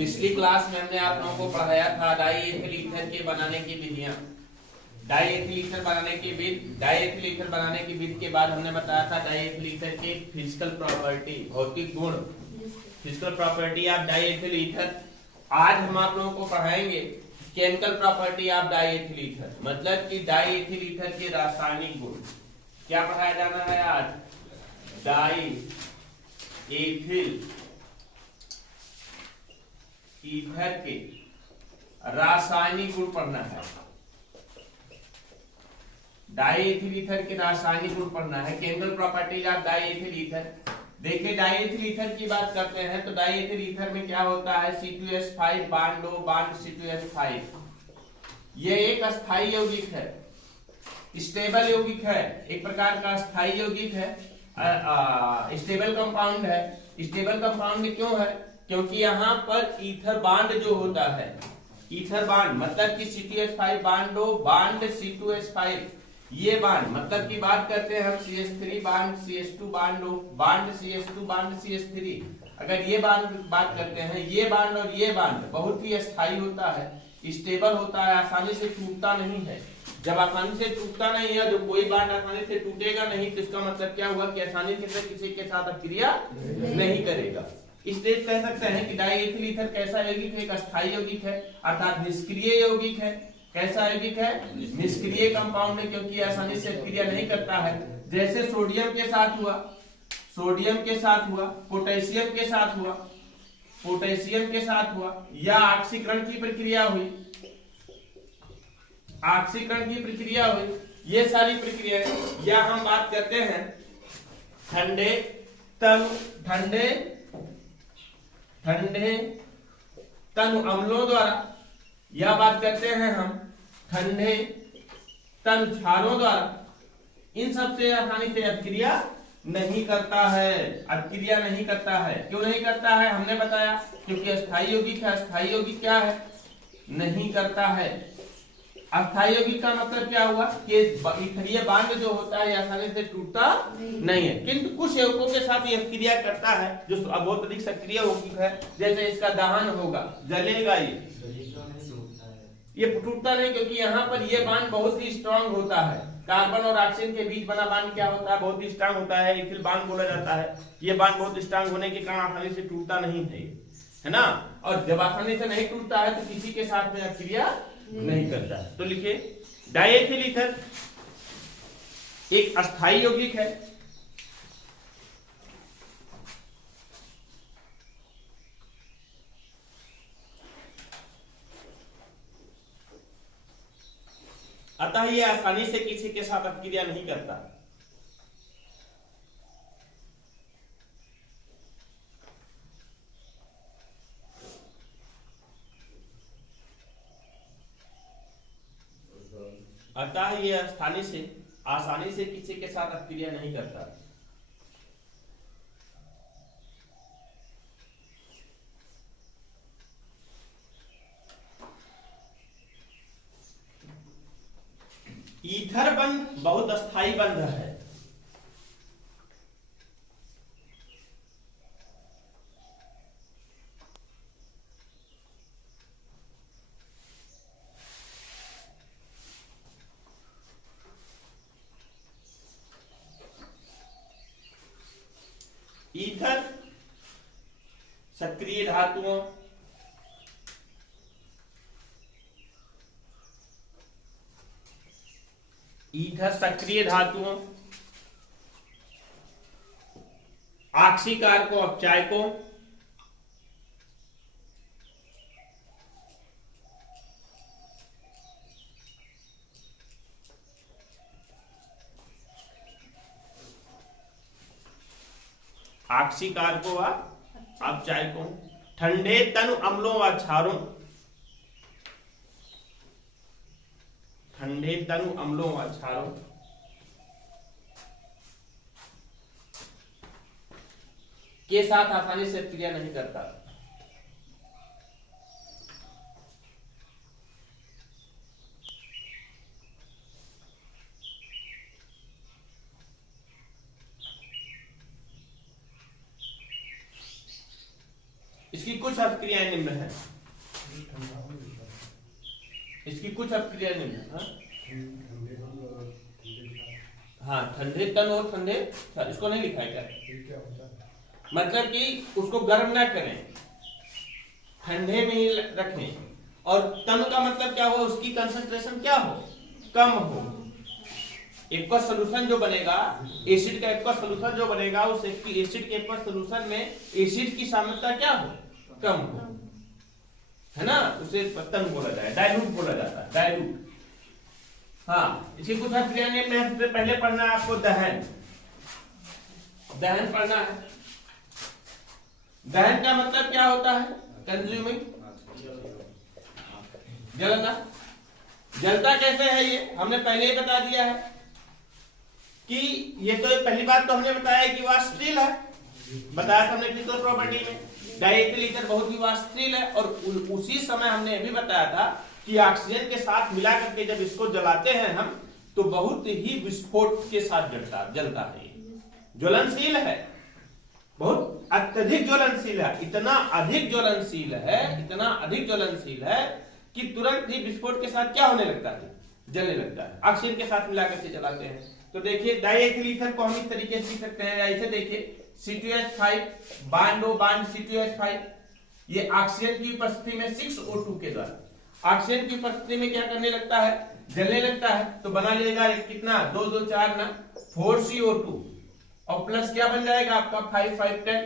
पिछली क्लास में हमने आप लोगों को पढ़ाया था डाई एथिल ईथर के बनाने की विधियां। डाई एथिल ईथर बनाने की विधि के बाद हमने बताया था डाई एथिल ईथर के फिजिकल प्रॉपर्टी, भौतिक गुण, physical property of die ethyl ether. आज हम आप लोगों को पढ़ाएंगे chemical property of die ethyl ether, मतलब कि डाई एथिल ईथर के रासायनिक गुण। क्या पढ़ाया जाना है आज? डाई एथिल ईथर के रासायनिक गुण पढ़ना है। डाई एथिल ईथर के रासायनिक गुण पढ़ना है, chemical properties of die ethyl ether. देखिए डाई एथिल ईथर की बात करते हैं तो डाई एथिल ईथर में क्या होता है? C2H5 bond O bond C2H5। ये एक अस्थायी यौगिक है, स्टेबल यौगिक है, एक प्रकार का अस्थायी यौगिक है, स्टेबल कंपाउंड है। स्टेबल कंपाउंड क्यों है? क्योंकि यहाँ पर ईथर बांड जो होता है, ईथर बांड मतलब कि C2H5 bond O bond C2H5, ये बांड मतलब की बात करते हैं हम CH3 bond CH2 bond O bond CH2 bond CH3। अगर ये बांड बात करते हैं, ये बांड और ये बांड बहुत ही अस्थायी होता है, स्टेबल होता है, आसानी से टूटता नहीं है। जब आसानी से टूटता नहीं है, जो कोई बांड आसानी से टूटेगा नहीं, तो इसका मतलब क्या हुआ कि आसानी से किसी के साथ अक्रिया नहीं करेगा। इसलिए कह सकते हैं कि डाई एथिल ईथर कैसा यौगिक है? एक अस्थायी यौगिक है, अर्थात निष्क्रिय यौगिक है। कैसा यौगिक है? निष्क्रिय कंपाउंड है, क्योंकि आसानी से अक्रिया नहीं करता है। जैसे सोडियम के साथ हुआ, पोटेशियम के साथ हुआ, पोटेशियम के साथ हुआ, या ऑक्सीकरण की प्रक्रिया हुई, ये सारी प्रक्रिया। या हम बात करते हैं ठंडे तनु अम्लों द्वारा, या बात करते हैं हम ठंडे तनु क्षारों द्वारा, इन सब से आसानी से अभिक्रिया नहीं करता है। क्यों नहीं करता है? हमने बताया क्योंकि अस्थायी यौगिक है। अस्थायी यौगिक क्या है? नहीं करता है। अस्थायी यौगिक का मतलब क्या हुआ कि ईथरीय बांड जो होता है आसानी से टूटता नहीं है, किंतु कुछ यौगिकों के साथ यह क्रिया करता है जो बहुत अधिक सक्रिय यौगिक है। जैसे इसका दहन होगा, जलेगा, ये टूटता नहीं, क्योंकि यहाँ पर ये बांड बहुत ही स्ट्रांग होता है। कार्बन और ऑक्सीजन के बीच बना बांड क्या होता है? बहुत ही स्ट्रांग होता है, इथिल बांड बोला जाता है। ये बांड बहुत स्ट्रांग होने के कारण आसानी से टूटता नहीं है ना। और जब आसानी से नहीं टूटता है तो किसी के साथ में क्रिया नहीं करता है। तो लिखिए डाई एथिल ईथर एक अस्थायी यौगिक है, अतः यह आसानी से किसी के साथ अपक्रिया नहीं करता। अतः यह आसानी से किसी के साथ अपक्रिया नहीं करता। ईथर बंध बहुत अस्थायी बंध है। ईथर सक्रिय धातुओं, ऑक्सीकारकों, अपचायकों, व अपचायकों, ठंडे तनु अम्लों व क्षारों, के साथ आसानी से क्रिया नहीं करता। इसकी कुछ अपक्रियाएं निम्न है, इसकी कुछ अपक्रिया निम्न है। हाँ, ठंडे तन और ठंडे, इसको नहीं लिखा है क्या? मतलब कि उसको गर्म ना करें, ठंडे में ही रखें, और तन का मतलब क्या हो, उसकी कंसंट्रेशन क्या हो, कम हो। एक्वस सोल्यूशन जो बनेगा, एसिड का एक्वस सोल्यूशन जो बनेगा, उस एसिड के एक्वस सोल्यूशन में एसिड की सांद्रता क्या हो, कम हो, है ना, उसे तन बोला जाए, डाइल्यूट बोला जाता है, डाइल्यूट। हाँ, इसी कुछ अपक्रिया में पहले पढ़ना है आपको दहन, दहन पढ़ना है। दहन का मतलब क्या होता है, कंज्यूमिंग, जलना। जलता कैसे है ये हमने पहले ही बता दिया है कि ये तो पहली बात तो हमने बताया कि वाष्पशील है, बताया था हमने फिजिकल प्रॉपर्टी में, डायइथिल ईथर बहुत ही वाष्पशील है। और उसी समय हमने ये भी बताया था कि ऑक्सीजन के साथ मिला करके जब इसको जलाते हैं हम, तो बहुत ही विस्फोट के साथ जलता है, ज्वलनशील है, बहुत अत्यधिक ज्वलनशील है, इतना अधिक ज्वलनशील है, इतना अधिक ज्वलनशील है कि तुरंत ही विस्फोट के साथ क्या होने लगता है, जलने लगता है। ऑक्सीजन के साथ मिलाकर के जलाते हैं। तो देखिए डायइथिल ईथर को हम इस तरीके से लिख सकते हैं, ऐसे देखिए C2H5 बांडो बांड C2H5, ये ऑक्सीजन की उपस्थिति में 6O2 के द्वारा ऑक्सीजन की उपस्थिति में क्या करने लगता है, जलने लगता है। तो बना लेगा कितना, 2 2 4 ना 4CO2 और प्लस क्या बन जाएगा आपका 5 5 10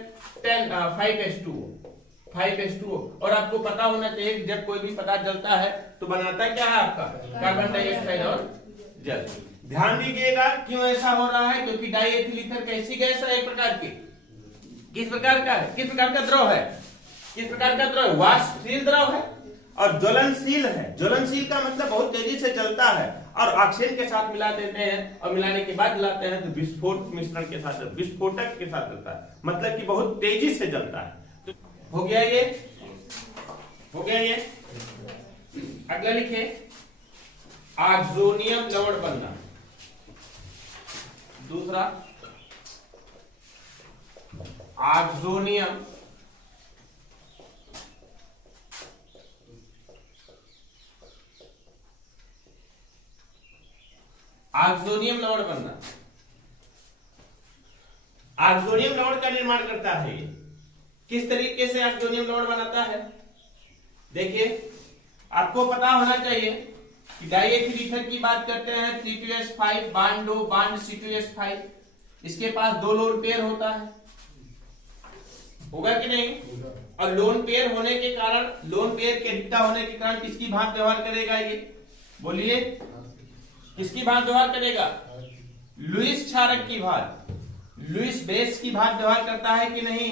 5H2O। और आपको पता होना चाहिए कि जब कोई भी पदार्थ जलता है तो बनाता क्या है आपका, कार्बन डाइऑक्साइड और जल। ध्यान दीजिएगा क्यों ऐसा हो रहा है, क्योंकि डायइथिल ईथर कैसी गैस है, एक प्रकार की, किस प्रकार का है, किस प्रकार का द्रव है, किस प्रकार का द्रव, वाष्पशील द्रव है और ज्वलनशील है। ज्वलनशील का मतलब बहुत तेजी से जलता है, और ऑक्सीजन के साथ मिला देते हैं और मिलाने के बाद जलाते हैं तो विस्फोट मिश्रण के साथ, विस्फोटक के साथ जलता है, मतलब कि बहुत तेजी से जलता है। तो हो गया ये, हो गया ये। अगला लिखे ऑक्सोनियम लवण बनना, दूसरा ऑक्सोनियम ऑक्सोनियम लवण बनना। ऑक्सोनियम लवण का निर्माण करता है ये, किस तरीके से ऑक्सोनियम लवण बनाता है, देखिए आपको पता होना चाहिए कि डायइथिल ईथर की बात करते हैं, C2H5 बांडो बांड C2H5, इसके पास 2 लोन पेयर होता है, होगा कि नहीं, और लोन पेयर होने के कारण, लोन पेयर के अधिकता होने के कारण किसकी भांति व्यवहार करेगा ये, बोलिए किसकी भांति व्यवहार करेगा, लुईस क्षारक की भांति, लुईस बेस की भांति व्यवहार करता है कि नहीं,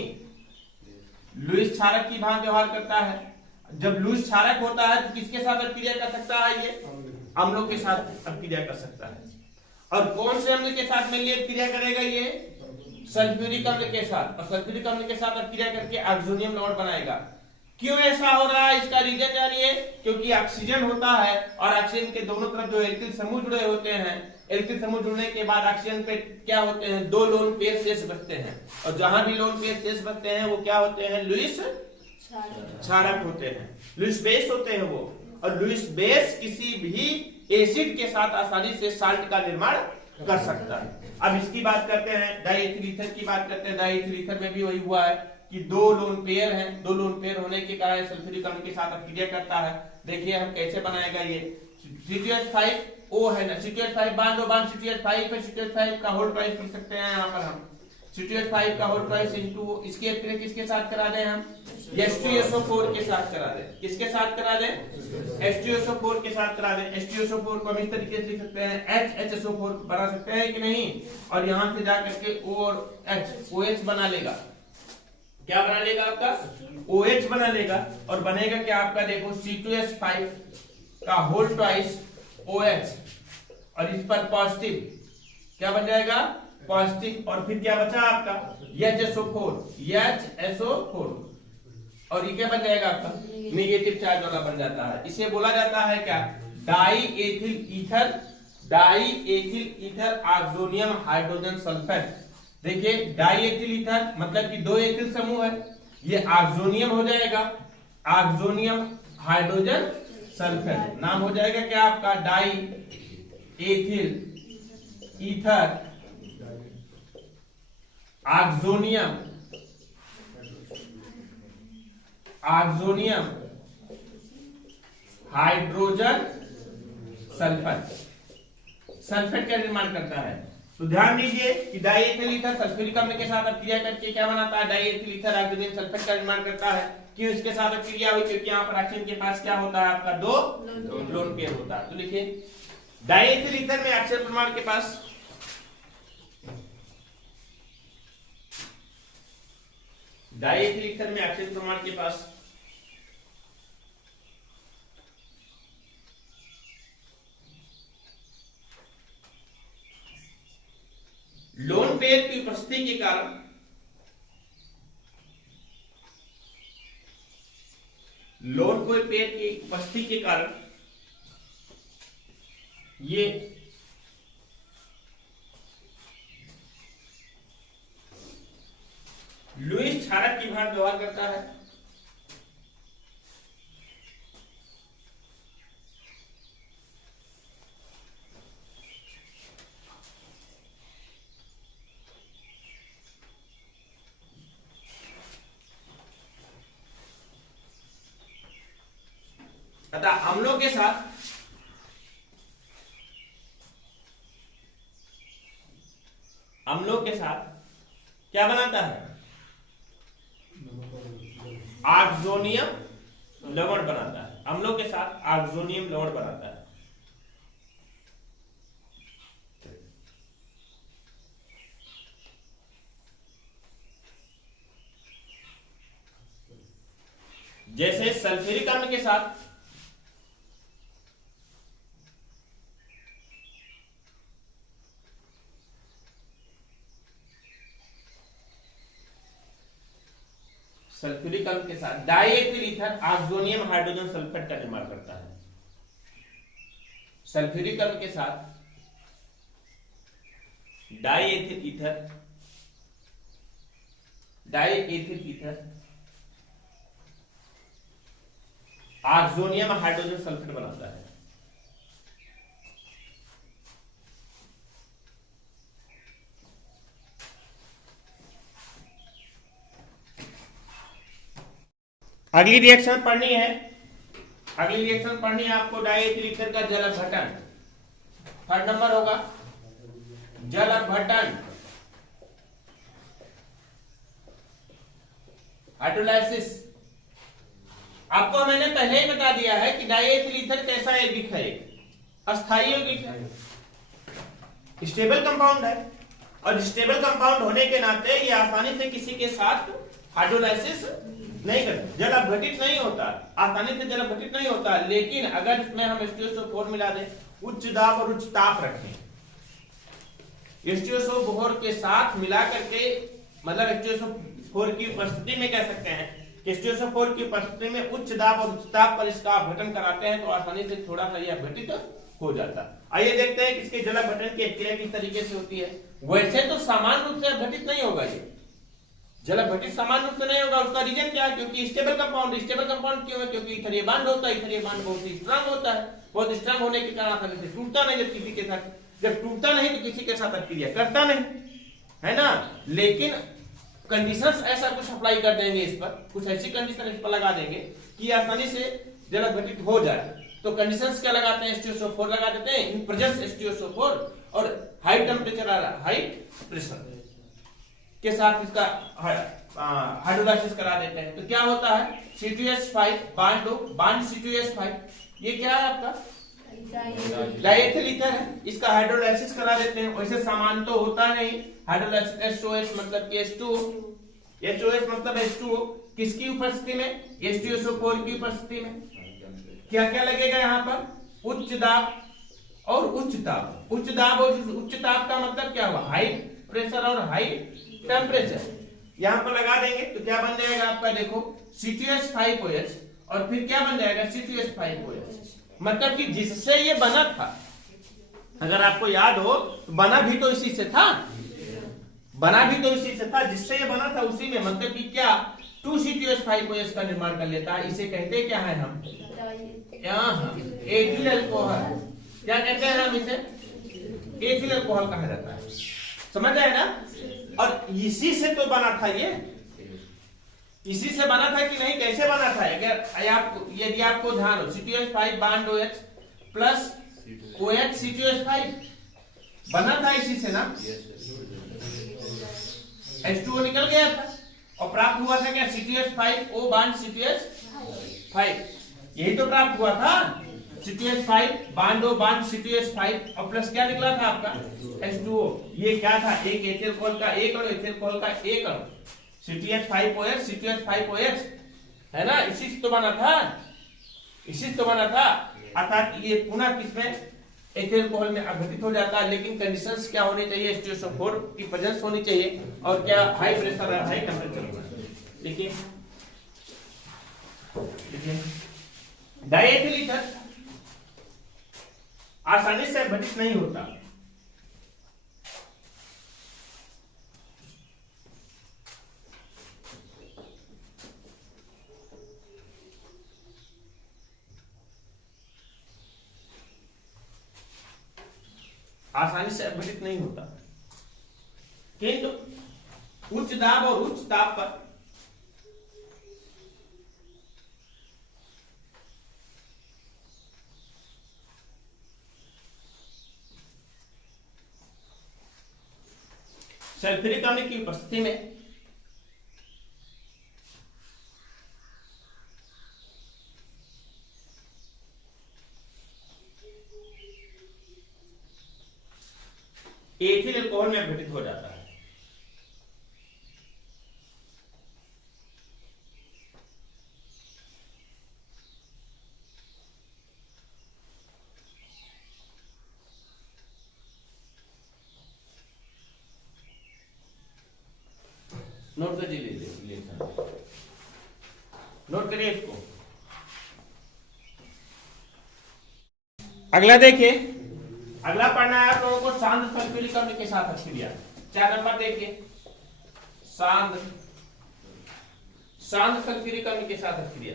लुईस क्षारक की भांति व्यवहार करता है। जब लुईस क्षारक होता है तो किसके साथ अभिक्रिया कर सकता है ये, अम्लों के साथ अभिक्रिया कर सकता है। और कौन से अम्ल के साथ में ये अभिक्रिया करेगा ये, सल्फ्यूरिक अम्ल के साथ, और सल्फ्यूरिक अम्ल के साथ अभिक्रिया करके ऑक्सोनियम लवण बनाएगा। क्यों ऐसा हो रहा है, इसका रीजन जानिए, क्योंकि ऑक्सीजन होता है और ऑक्सीजन के दोनों तरफ जो एल्किल समूह जुड़े होते हैं, एल्किल समूह जुड़ने के बाद ऑक्सीजन पे क्या होते हैं, 2 लोन पेयर शेष बचते हैं, और जहां भी लोन पेयर शेष बचते हैं वो क्या होते हैं, लुईस क्षारक होते हैं, लुईस बेस होते हैं वो। और लुईस बेस किसी भी एसिड के साथ आसानी से साल्ट का निर्माण कर सकता है। अब इसकी बात करते हैं, डायइथिल ईथर की बात करते हैं। डायइथिल ईथर में भी वही हुआ है कि 2 लोन पेयर हैं, 2 लोन पेयर होने के कारण सल्फ्यूरिक अम्ल के साथ अभिक्रिया करता है। देखिए हम कैसे बनाएगा ये, C2H5O है ना, C2H5 बांडो बांड C2H5 पे C2H5 का होल ट्वाइस लिख सकते हैं यहाँ पर हम, C2H5 का होल ट्वाइस इनटू इसकी अभिक्रिया किसके साथ करा दें हम, H2SO4 के साथ करा दें, किसके साथ करा दें, H2SO4 के साथ करा दें। H2SO4 को हम इस तरीके से लिख सकते हैं, HHSO4 बना सकते हैं कि नहीं, और यहां से जाकर के O और H, OH बना लेगा, क्या बना लेगा आपका, OH बना लेगा, और बनेगा क्या आपका, देखो C2H5 का होल ट्वाइस OH, और इस पर पॉजिटिव क्या बन जाएगा, पॉजिटिव, और फिर क्या बचा आपका HSO4, और ये क्या बन जाएगा आपका, नेगेटिव चार्ज वाला बन जाता है। इसे बोला जाता है क्या, diethyl ether, diethyl ether oxonium hydrogen sulphate. देखिए डायइथिल ईथर मतलब कि 2 एथिल समूह है, ये ऑक्सोनियम हो जाएगा, ऑक्सोनियम हाइड्रोजन सल्फेट। नाम हो जाएगा क्या आपका? Die ethyl ether oxonium, oxonium hydrogen sulphur. Sulphate का निर्माण करता है। तो ध्यान दीजिए कि डाईएथिल ईथर सल्फ्यूरिक अम्ल के साथ क्रिया करके क्या बनाता है? डाईएथिल ईथर ऑक्सीजन सल्फेट का निर्माण करता है। क्यों इसके साथ क्रिया हुई? क्योंकि यहाँ पर ऑक्सीजन के पास क्या होता है आपका? दो लोन पेयर होता है। तो लिखिए डाईएथिल ईथर में ऑक्सीजन परमाणु के पास डाईएथिल ईथर में ऑक्सीजन परमाणु के पास लोन पेयर की उपस्थिति के कारण लोन पेयर की उपस्थिति के कारण ये लुईस क्षारक की भांति व्यवहार करता है। तथा अम्लों के साथ क्या बनाता है? ऑक्सोनियम लवण बनाता है। अम्लों के साथ ऑक्सोनियम लवण बनाता है। जैसे सल्फ्यूरिक अम्ल के साथ सल्फ्यूरिक अम्ल के साथ diethyl ether oxonium hydrogen sulphate का निर्माण करता है। सल्फ्यूरिक अम्ल के साथ diethyl ether oxonium hydrogen sulphate बनाता है। अगली रिएक्शन पढ़नी है। अगली रिएक्शन पढ़नी है आपको डाईएथिल ईथर का जल अपघटन। थर्ड नंबर होगा जल अपघटन, हाइड्रोलाइसिस। आपको मैंने पहले ही बता दिया है कि डाईएथिल ईथर कैसा यौगिक है? अस्थायी यौगिक है, स्टेबल कंपाउंड है। और स्टेबल कंपाउंड होने के नाते ये आसानी से किसी के साथ हाइड्रोलाइसिस नहीं करता, जल अपघटित नहीं होता, आसानी से जल अपघटित नहीं होता। लेकिन अगर इसमें हम H2SO4 मिला दें, उच्च दाब और उच्च ताप रखें, H2SO4 के साथ मिला करके, मतलब H2SO4 की उपस्थिति में कह सकते हैं कि H2SO4 की उपस्थिति में उच्च दाब और उच्च ताप पर इसका अपघटन कराते हैं तो आसानी से थोड़ा सा यह अपघटित हो जाता। आइए देखते हैं कि इसके जल अपघटन की क्रिया किस तरीके से होती है। वैसे तो समान रूप से अपघटित नहीं होगा, ये जल अपघटित समान रूप से नहीं होगा। उसका रीजन क्या है? क्योंकि स्टेबल कंपाउंड। स्टेबल कंपाउंड क्यों है? क्योंकि इथर बांड होता है, इथर बांड बहुत ही स्ट्रांग होता है, बहुत स्ट्रांग होने के कारण आसानी से टूटता नहीं। जब किसी के साथ, जब टूटता नहीं तो किसी के साथ क्रिया करता नहीं, है ना। लेकिन कंडीशंस ऐसा कुछ अप्लाई कर देंगे इस पर, कुछ ऐसी कंडीशन इस पर लगा देंगे कि आसानी से जल अपघटित हो जाए। तो कंडीशंस क्या लगाते हैं? H2SO4 लगा देते हैं, इन प्रेजेंस H2SO4 और हाई टेम्परेचर, हाई प्रेशर के साथ इसका हाइड्रोलाइसिस करा देते हैं। तो क्या होता है? C2H5 बांड दो, बांड C2H5, ये क्या है आपका? डाईएथिल ईथर है। इसका हाइड्रोलाइसिस करा देते हैं। वैसे समान तो होता नहीं, हाइड्रोलाइसिस SOH मतलब कि H2O, HOH मतलब H2O, किसकी उपस्थिति में? H2SO4 की उपस्थिति में। क्या क्या लगेगा यहाँ पर? उच्च दाब और उच्च ताप। उच्च दाब और उच्च ताप का मतलब क्या हुआ? हाई प्रेशर और हाई टेम्परेचर यहां पर लगा देंगे तो क्या बन जाएगा आपका? देखो C2H5OH और फिर क्या बन जाएगा? C2H5OH। मतलब कि जिससे ये बना था, अगर आपको याद हो तो बना भी तो इसी से था, बना भी तो इसी से था, जिससे ये बना था उसी में। मतलब कि क्या 2C2H5OH का निर्माण कर लेता है। इसे कहते क्या है हम, एथिल अल्कोहल। क्या कहते हैं हम इसे, एथिल अल्कोहल कहा जाता है। समझ आए ना। और इसी से तो बना था ये, इसी से बना था कि नहीं, कैसे बना था, अगर आपको यदि आपको ध्यान हो, C2H5 bond OH plus OH C2H5 बना था इसी से ना, H2O निकल गया था और प्राप्त हुआ था क्या, C2H5O बांड C2H5, यही तो प्राप्त हुआ था। C2H5 bond O bond C2H5 और प्लस क्या निकला था आपका, H2O। ये क्या था, एक एथिल अल्कोहल का एक अणु, एथिल अल्कोहल का एक अणु, C2H5OH C2H5OH है ना, इसी से तो बना था, इसी से तो बना था। अर्थात ये पुनः किसमें, एथिल अल्कोहल में अपघटित हो जाता है। लेकिन कंडीशंस क्या होनी चाहिए, H2SO4 की प्रेजेंस होनी चाहिए और क्या, हाई प्रेशर और हाई टेम्परेचर। देखिए डायएथिल ईथर आसानी से अपघटित नहीं होता। आसानी से अपघटित नहीं होता, किंतु उच्च दाब और उच्च ताप पर सल्फ्यूरिक अम्ल की उपस्थिति में एथिल अल्कोहल में अपघटित हो जाता है। नोट कर लीजिए, नोट करिए इसको। अगला देखिए, अगला पढ़ना है आप लोगों को सांद्र सल्फ्यूरिक अम्ल के साथ अभिक्रिया। 4 नंबर देखिए, सांद्र सल्फ्यूरिक अम्ल के साथ अभिक्रिया।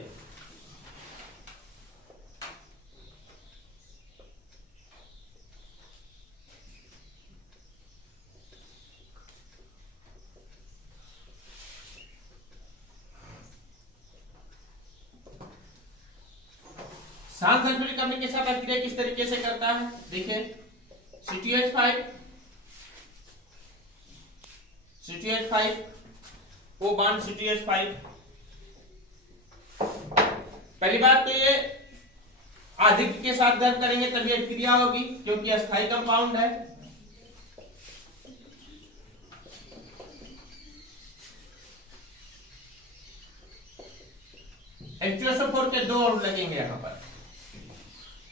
सांद्र सल्फ्यूरिक अम्ल के साथ अभिक्रिया किस तरीके से करता है, देखिए C2H5 O बांड C2H5। पहली बात तो ये आधिक्य के साथ गर्म करेंगे तभी अभिक्रिया होगी, क्योंकि अस्थायी कंपाउंड है। H2SO4 के 2 अणु लगेंगे यहां पर,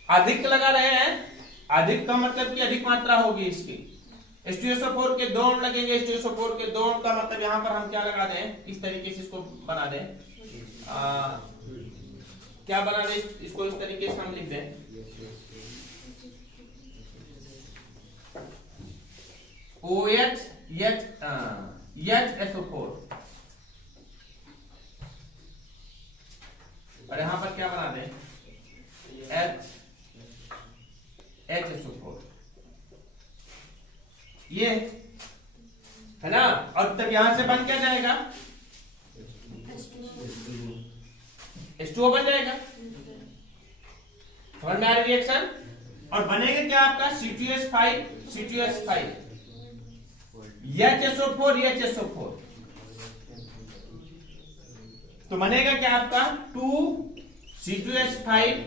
अधिक लगा रहे हैं, अधिक का मतलब कि अधिक मात्रा होगी इसकी। H2SO4 के 2 अणु लगेंगे, H2SO4 के 2 अणु का मतलब यहां पर हम क्या लगा दें, इस तरीके से इसको बना दें, क्या बना दें इसको, इस तरीके से हम लिख दें HSO4 और यहां पर क्या बना दें HSO4, ये है ना। और तब यहां से बन क्या जाएगा, H2O बन जाएगा। समझ में आ रही रिएक्शन। और बनेगा क्या आपका C2H5 HSO4 तो बनेगा क्या आपका 2C2H5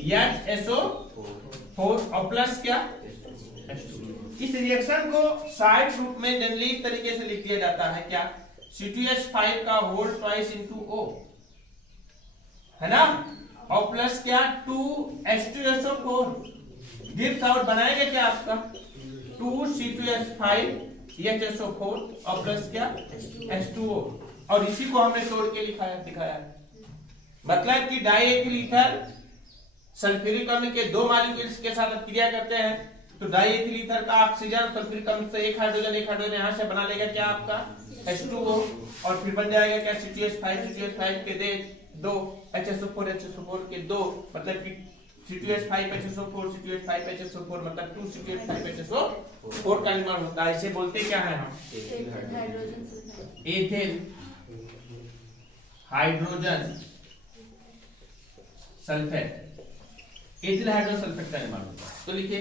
HSO4 और प्लस क्या H2। इस रिएक्शन को साइड रूप में जनरली इस तरीके से लिख दिया जाता है, क्या, C2H5 का होल ट्वाइस इंटू O है ना, और प्लस क्या 2H2SO4 गिव्स आउट, बनाएगा क्या आपका 2C2H5 HSO4 और प्लस क्या H2O। और इसी को हमने तोड़ के दिखाया। मतलब कि डाइएथिल ईथर सल्फ्यूरिक अम्ल के 2 मॉलिक्यूल्स के साथ क्रिया करते हैं, तो डाइएथिल ईथर का ऑक्सीजन सल्फ्यूरिक अम्ल से एक हाइड्रोजन यहां से बना लेगा क्या आपका H2O और फिर बन जाएगा क्या C2H5 के दे 2 HSO4 के 2 मतलब कि C2H5 HSO4 मतलब 2 C2H5 HSO4 का निर्माण होता है। इसे बोलते क्या है हम ethyl hydrogen sulphate. Ethyl hydrogen sulphate का निर्माण होता है। तो लिखिए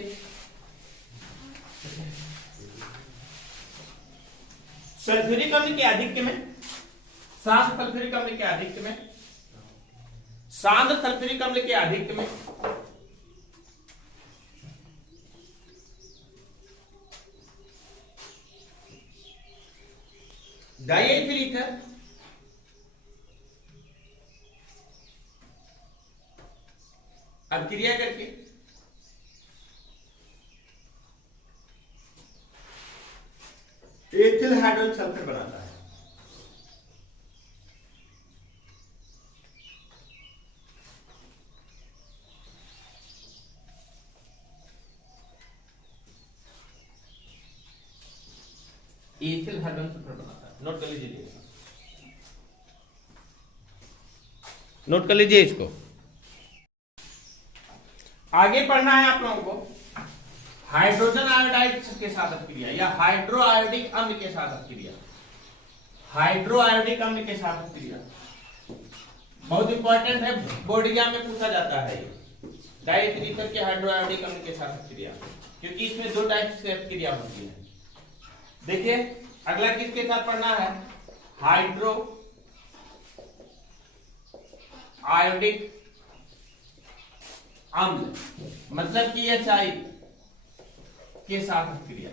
सल्फ्यूरिक अम्ल के आधिक्य में शांत सल्फ्यूरिक अम्ल के आधिक्य में शांत सल्फ्यूरिक अम्ल के आधिक्य में डाइएथिल ईथर अब क्रिया करके एथिल हाइड्रोजन सल्फेट बनाता है। एथिल हाइड्रोजन सल्फेट बनाता है। नोट कर लीजिए, नोट कर लीजिए इसको। आगे पढ़ना है आप लोगों को हाइड्रोजन आयोडाइड के साथ अपक्रिया या हाइड्रो आयोडिक अम्ल के साथ अपक्रिया। हाइड्रो आयोडिक अम्ल के साथ अपक्रिया बहुत इंपॉर्टेंट है, बोर्ड एग्जाम में पूछा जाता है। डाइएथिल ईथर के हाइड्रो आयोडिक अम्ल के साथ अपक्रिया, क्योंकि इसमें दो टाइप से अपक्रिया होती है। देखिए अगला किसके साथ पढ़ना है, हाइड्रो आयोडिक अम्ल मतलब कि HI के साथ अपक्रिया।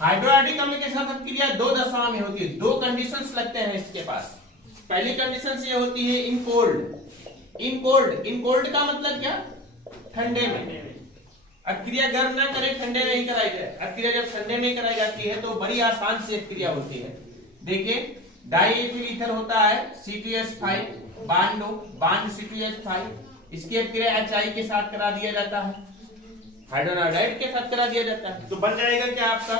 हाइड्रोआयोडिक अम्ल के साथ अपक्रिया दो दशाओं में होती है, दो कंडीशंस लगते हैं इसके पास। पहली कंडीशन ये होती है इन कोल्ड। इन कोल्ड का मतलब क्या, ठंडे में। अपक्रिया गर्म ना करे, ठंडे में ही कराई जाए। अपक्रिया जब ठंडे में कराई जाती है तो बड़ी आसान से अपक्रिया होती है। देखिए डाइएथिल ईथर होता है C2H5 बांड C2H5, इसकी अपक्रिया HI के साथ करा दिया जाता है, हाइड्रोजन आयोडाइड के साथ करा दिया जाता है। तो बन जाएगा क्या आपका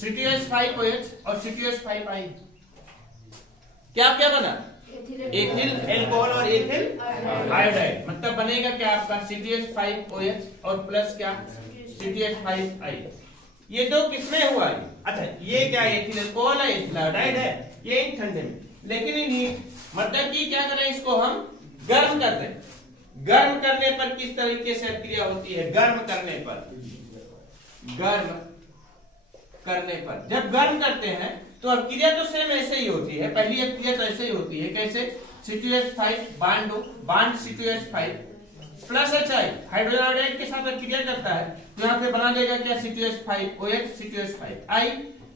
C2H5OH और C2H5I। क्या क्या बना, एथिल एल्कोहल और एथिल आयोडाइड, मतलब बनेगा क्या आपका C2H5OH और प्लस क्या C2H5I। ये दो किसमें हुआ है, अच्छा ये क्या एथिल एल्कोहल है, एथिल आयोडाइड है, ये इन ठंडे में। लेकिन इन मतलब कि क्या करें, इसको हम गर्म कर दें। गर्म करने पर किस तरीके से अपक्रिया होती है, गर्म करने पर जब गर्म करते हैं तो अपक्रिया तो सेम ऐसे ही होती है। पहली अपक्रिया तो ऐसे ही होती है, कैसे C2H5 bond C2H5 plus HI hydrogen iodide के साथ अपक्रिया करता है, तो यहाँ पे बना देगा क्या C2H5OH C2H5I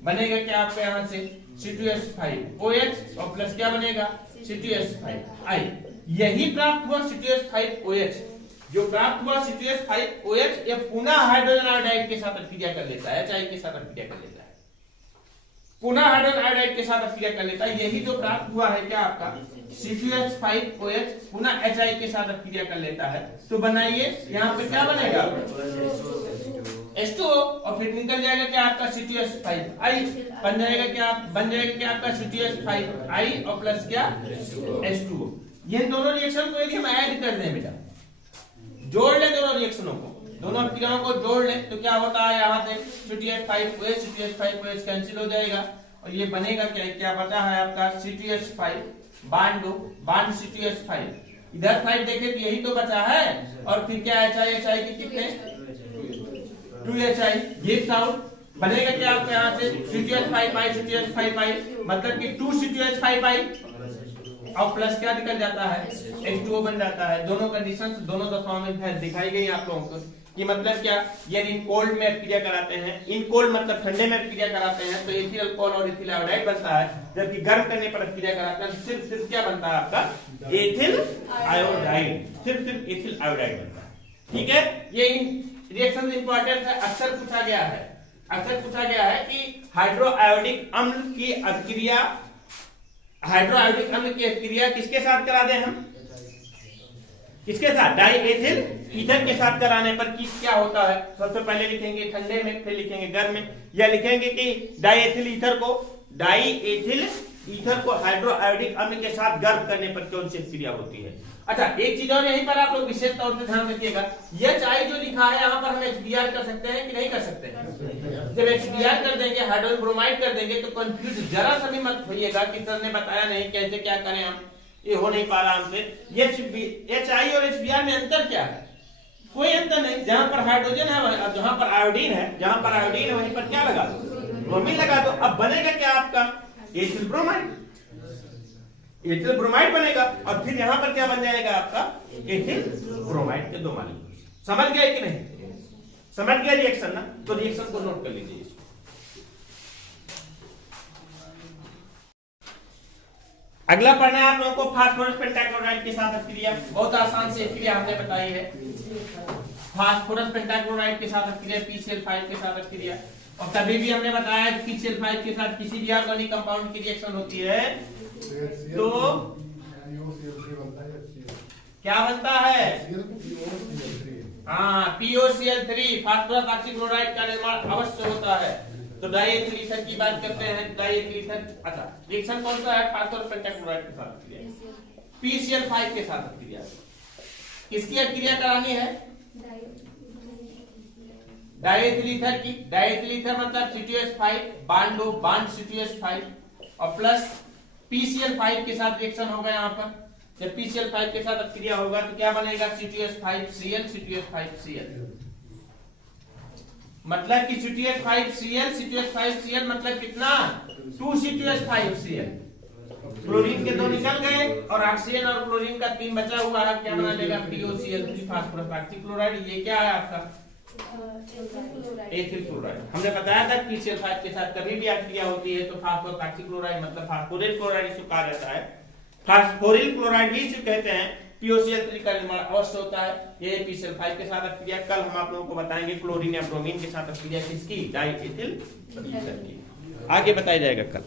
बनेगा क्या आपका यहाँ से C2H5OH और प्लस क्या बनेगा C2H5I। यही प्राप्त हुआ C2H5OH, जो प्राप्त हुआ C2H5OH ये पुनः हाइड्रोजन आयोडाइड के साथ अपक्रिया कर लेता है, HI के साथ अपक्रिया कर लेता है, पुनः हाइड्रोजन आयोडाइड के साथ अपक्रिया कर लेता है। यही जो प्राप्त हुआ है क्या आपका C2H5OH पुनः HI के साथ अपक्रिया कर लेता है। तो बनाइए यहाँ पे क्या बनेगा H2O और फिर निकल जाएगा क्या आपका C2H5I बन जाएगा क्या आपका C2H5I और प्लस क्या H2O। ये दोनों रिएक्शन को यदि हम ऐड कर दें बेटा, जोड़ लें दोनों रिएक्शनों को, दोनों अपक्रियाओं को जोड़ लें तो क्या होता है, यहाँ से C2H5OH कैंसिल हो जाएगा और ये बनेगा क्या बचा है आपका C2H5 बांड C2H5। इधर साइड देखें तो यही तो बचा है और फिर क्या HI की कितने 2HI, ये साउंड बनेगा क्या आपके यहाँ से C2H5I मतलब कि 2 C2H5I और प्लस क्या निकल जाता है H2O बन जाता है। दोनों कंडीशंस दोनों दफाओं में दिखाई गई आप लोगों को कि मतलब क्या, यदि इन कोल्ड में अपक्रिया कराते हैं, इन कोल्ड मतलब ठंडे में अपक्रिया कराते हैं तो एथिल अल्कोहल और एथिल आयोडाइड बनता है, जबकि गर्म करने पर अपक्रिया कराते हैं सिर्फ क्या बनता है आपका एथिल आयोडाइड, सिर्फ एथिल आयोडाइड बनता है। ठीक है, ये रिएक्शन इंपॉर्टेंट है, अक्सर पूछा गया है कि हाइड्रो आयोडिक अम्ल की अपक्रिया, हाइड्रो आयोडिक अम्ल की अपक्रिया किसके साथ करा दें हम, किसके साथ? डाई एथिल ईथर के साथ कराने पर क्या होता है? सबसे पहले लिखेंगे ठंडे में, फिर लिखेंगे गर्म में, या लिखेंगे कि डाई एथिल ईथर को हाइड्रोआयोडिक अम्ल के साथ गर्म करने पर कौन सी क्रिया होती है। अच्छा, एक चीज और यहीं पर आप लोग विशेष तौर पे ध्यान रखिएगा, HI जो लिखा है यहाँ पर हम HBr कर सकते हैं कि नहीं कर सकते हैं? जब HBr कर देंगे, हाइड्रोजन ब्रोमाइड कर देंगे, तो कंफ्यूज जरा सा भी मत होइएगा कि सर ने बताया नहीं कैसे क्या करें, हम ये हो नहीं पा रहा हमसे। HI और HBr में अंतर क्या है? कोई अंतर नहीं। जहां पर हाइड्रोजन है, जहां पर आयोडीन है, वहीं पर क्या लगा दो? ब्रोमीन लगा दो। अब बनेगा क्या आपका? एथिल ब्रोमाइड बनेगा, और फिर यहां पर क्या बन जाएगा आपका? एथिल ब्रोमाइड के 2 मॉलिक्यूल। समझ गए कि नहीं? समझ गए रिएक्शन ना? तो रिएक्शन को नोट कर लीजिए इसको। अगला पढ़ना है आप लोगों को फास्फोरस पेंटाक्लोराइड के साथ अभिक्रिया। बहुत आसान सी अभिक्रिया हमने बताई है। फास्फोरस पेंटाक्लोराइड के साथ अभिक्रिया, PCl5 के साथ अभिक्रिया। और कभी भी हमने बताया कि PCl5 के साथ किसी भी ऑर्गेनिक कंपाउंड की रिएक्शन होती है तो क्या बनता है? हाँ, POCl3 फास्फोरस ऑक्सीक्लोराइड का निर्माण अवश्य होता है। तो डाईएथिल ईथर की बात करते हैं। डाईएथिल ईथर, अच्छा रिएक्शन कौन सा है? फास्फोरस पेंटाक्लोराइड के साथ अभिक्रिया, PCl5 के साथ अभिक्रिया। किसकी अभिक्रिया करानी है? डाईएथिल ईथर की। डाईएथिल ईथर मतलब C2H5 बांड C2H5 और प्लस PCl5 के साथ रिएक्शन होगा। यहाँ पर जब PCl5 के साथ अभिक्रिया होगा तो क्या बनेगा? C2H5Cl मतलब कि C2H5Cl मतलब कितना? 2C2H5Cl। क्लोरीन के 2 निकल गए और ऑक्सीजन और क्लोरीन का 3 बचा हुआ है। क्या बना लेगा? POCl3 phosphorus oxychloride. ये क्या है आपका? Ethyl chloride. हमने बताया था PCl5 के साथ कभी भी अभिक्रिया होती है तो फास्फोरस ऑक्सीक्लोराइड मतलब फास्फोरिल क्लोराइड इसको कहा जाता है। फास्फोरिल क्लोराइड भी इसे कहते हैं। POCl3 का निर्माण अवश्य होता है। ये PCl5 के साथ अभिक्रिया। कल हम आप लोगों को बताएंगे क्लोरीन या ब्रोमीन के साथ अभिक्रिया किसकी? डाईएथिल ईथर की। आगे बताया जाएगा कल।